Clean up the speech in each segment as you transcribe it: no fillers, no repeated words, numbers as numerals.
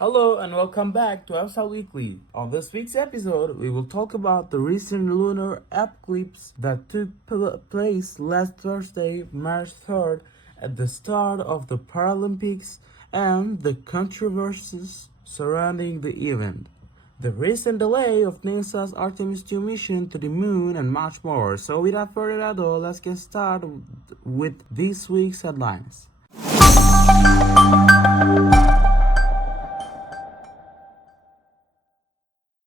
Hello and welcome back to Hevsel Weekly. On this week's episode, we will talk about the recent lunar eclipse that took place last Thursday, March 3rd, at the start of the Paralympics and the controversies surrounding the event. The recent delay of NASA's Artemis 2 mission to the moon and much more. So without further ado, let's get started with this week's headlines.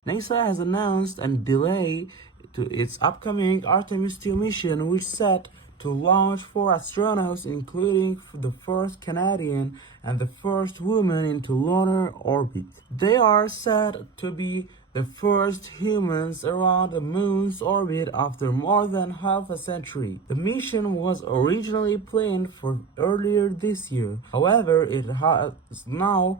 NASA has announced a delay to its upcoming Artemis 2 mission, which is set to launch 4 astronauts, including the first Canadian and the first woman into lunar orbit. They are said to be the first humans around the moon's orbit after more than half a century. The mission was originally planned for earlier this year. However, it has now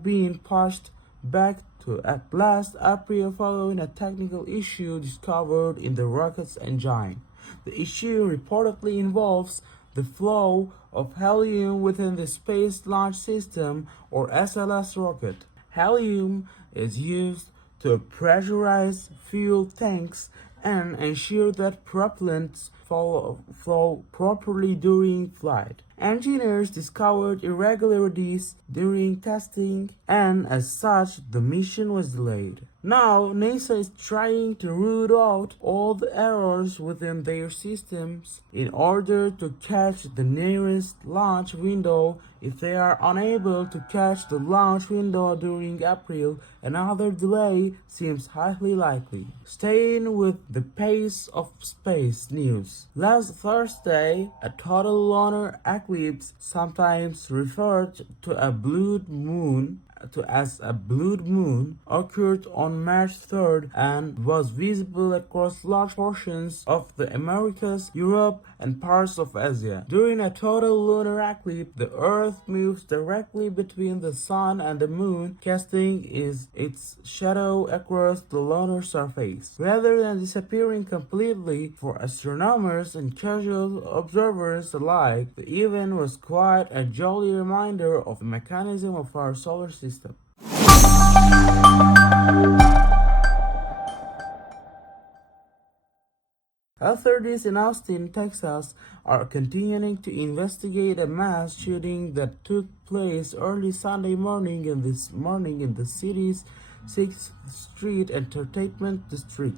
been pushed back to at last April following a technical issue discovered in the rocket's engine. The issue reportedly involves the flow of helium within the Space Launch System or SLS rocket. Helium is used to pressurize fuel tanks and ensure that propellants flow properly during flight. Engineers discovered irregularities during testing, and as such, the mission was delayed. Now, NASA is trying to root out all the errors within their systems in order to catch the nearest launch window. If they are unable to catch the launch window during April, another delay seems highly likely. Staying with the pace of space news. Last Thursday, a total lunar eclipse, sometimes referred to as a blood moon, occurred on March 3rd and was visible across large portions of the Americas, Europe, and parts of Asia. During a total lunar eclipse, the Earth moves directly between the Sun and the Moon, casting its shadow across the lunar surface. Rather than disappearing completely, for astronomers and casual observers alike, the event was quite a jolly reminder of the mechanism of our solar system. Authorities in Austin, Texas are continuing to investigate a mass shooting that took place early Sunday morning in the city's 6th Street Entertainment District.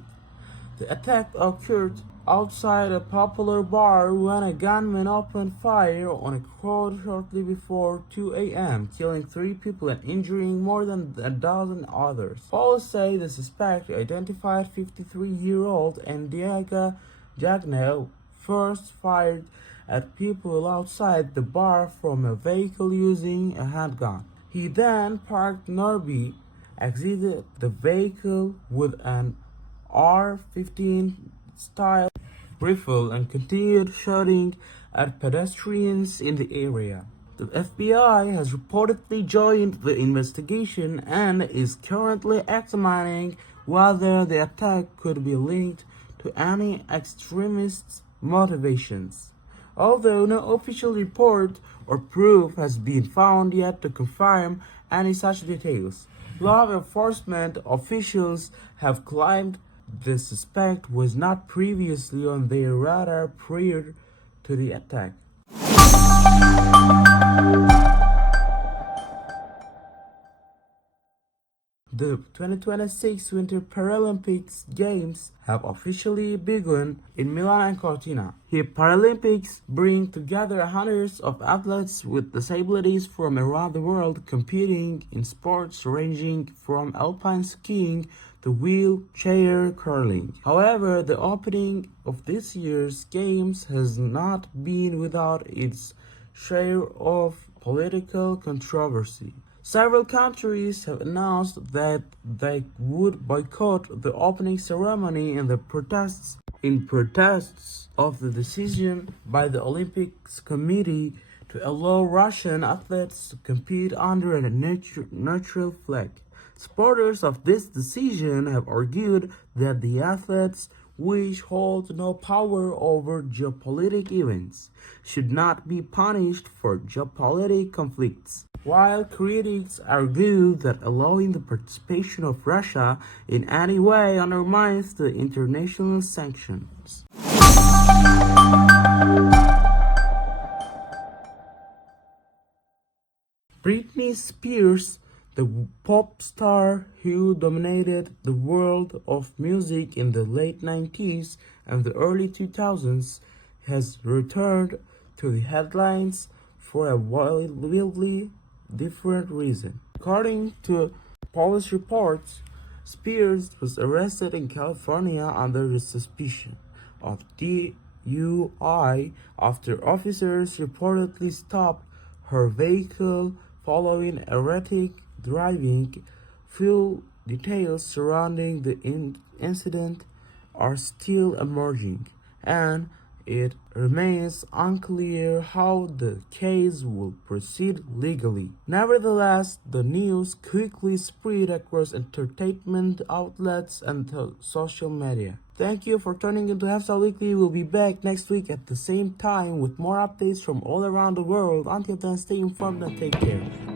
The attack occurred outside a popular bar when a gunman opened fire on a crowd shortly before 2 a.m., killing 3 people and injuring more than a dozen others. Police say the suspect, identified 53-year-old Indiaga Jagnew, first fired at people outside the bar from a vehicle using a handgun. He then parked nearby, exited the vehicle with an AR-15 style rifle and continued shooting at pedestrians in the area. The FBI has reportedly joined the investigation and is currently examining whether the attack could be linked to any extremist motivations. Although no official report or proof has been found yet to confirm any such details, law enforcement officials have claimed the suspect was not previously on their radar prior to the attack. The 2026 Winter Paralympics Games have officially begun in Milan and Cortina. The Paralympics bring together hundreds of athletes with disabilities from around the world competing in sports ranging from alpine skiing to wheelchair curling. However, the opening of this year's Games has not been without its share of political controversy. Several countries have announced that they would boycott the opening ceremony in protests of the decision by the Olympics Committee to allow Russian athletes to compete under a neutral flag. Supporters of this decision have argued that the athletes which holds no power over geopolitical events, should not be punished for geopolitical conflicts. While critics argue that allowing the participation of Russia in any way undermines the international sanctions. Britney Spears, the pop star who dominated the world of music in the late 90s and the early 2000s, has returned to the headlines for a wildly different reason. According to police reports, Spears was arrested in California under the suspicion of DUI after officers reportedly stopped her vehicle following erratic driving. Full details surrounding the incident are still emerging, and it remains unclear how the case will proceed legally. Nevertheless, the news quickly spread across entertainment outlets and social media. Thank you for tuning into Hevsel Weekly. We'll be back next week at the same time with more updates from all around the world. Until then, stay informed and take care.